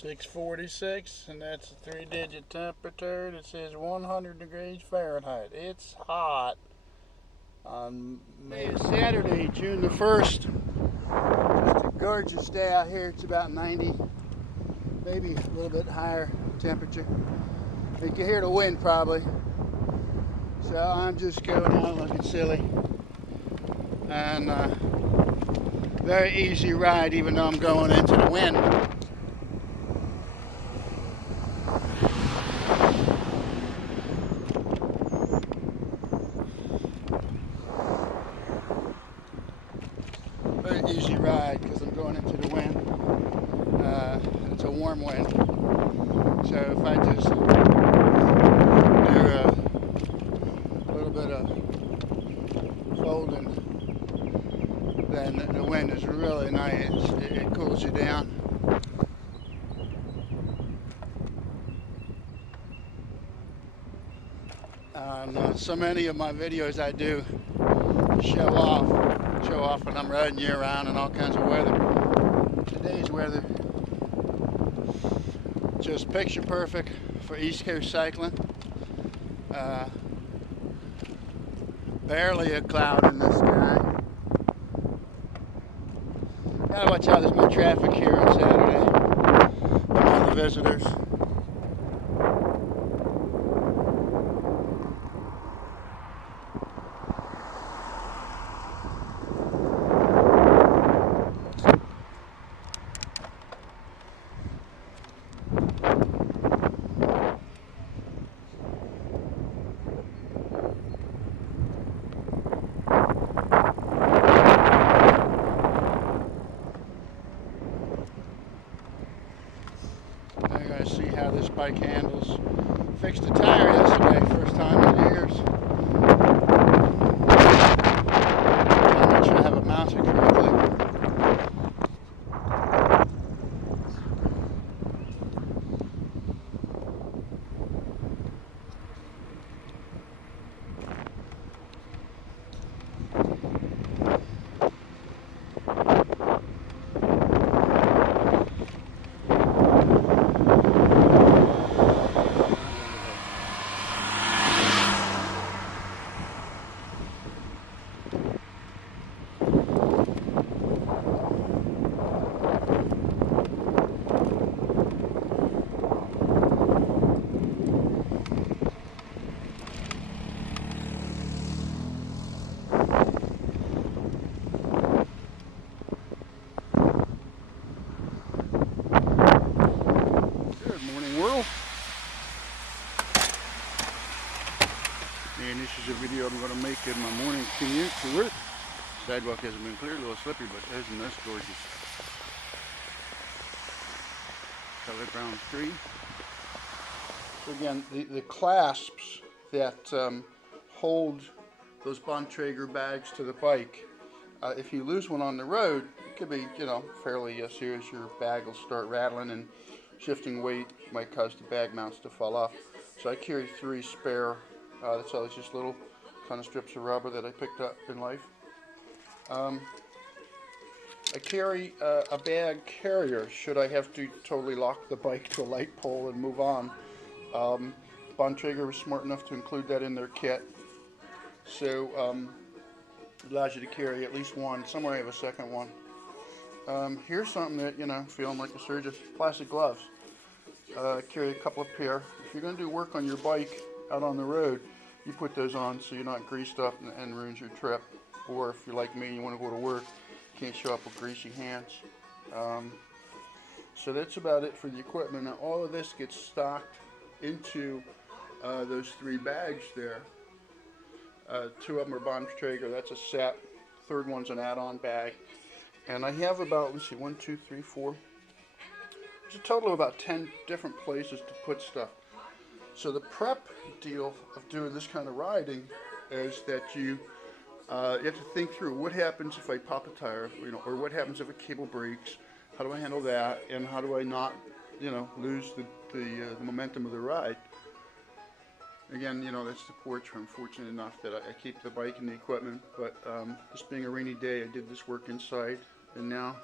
646, and that's a 3-digit temperature. It says 100 degrees Fahrenheit. It's hot. On Saturday, June the 1st. Just a gorgeous day out here. It's about 90, maybe a little bit higher temperature. You can hear the wind probably. So I'm just going out looking silly. And very easy ride, even though I'm going into the wind. Very easy ride because I'm going into the wind. It's a warm wind. So if I just do a little bit of folding, then the wind is really nice. It cools you down. So many of my videos I do show off when I'm riding year round and all kinds of weather. Today's weather, just picture perfect for East Coast cycling. Barely a cloud in the sky. Gotta watch out, there's more traffic here on Saturday among the visitors. See how this bike handles. Fixed a tire yesterday, first time in years. I'll make sure I have it mounted correctly. And this is a video I'm going to make in my morning commute to work. Sidewalk hasn't been clear, a little slippery, but isn't this gorgeous? Color brown tree. So again, the clasps that hold those Bontrager bags to the bike, if you lose one on the road, it could be, fairly serious. Your bag will start rattling, and shifting weight might cause the bag mounts to fall off. So I carry 3 spare. That's always just little kind of strips of rubber that I picked up in life. I carry a bag carrier should I have to totally lock the bike to a light pole and move on. Bontrager was smart enough to include that in their kit. So it allows you to carry at least one. Somewhere I have a second one. Here's something that, feeling like a surgeon. Plastic gloves. Carry a couple of pair. If you're going to do work on your bike out on the road, you put those on so you're not greased up and ruins your trip. Or if you're like me and you want to go to work, you can't show up with greasy hands. So that's about it for the equipment. Now all of this gets stocked into those 3 bags there. 2 of them are Bontrager, that's a set. Third one's an add-on bag. And I have about, let's see, 1, 2, 3, 4. There's a total of about 10 different places to put stuff. So the prep deal of doing this kind of riding is that you have to think through what happens if I pop a tire, or what happens if a cable breaks. How do I handle that, and how do I not, lose the momentum of the ride? Again, that's the porch. I'm fortunate enough that I keep the bike and the equipment, but this being a rainy day, I did this work inside, and now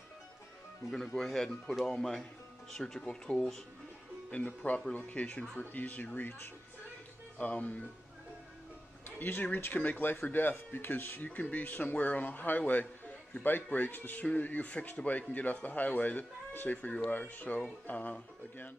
I'm going to go ahead and put all my surgical tools in the proper location for easy reach. Easy reach can make life or death, because you can be somewhere on a highway. If your bike breaks, the sooner you fix the bike and get off the highway, the safer you are. So again.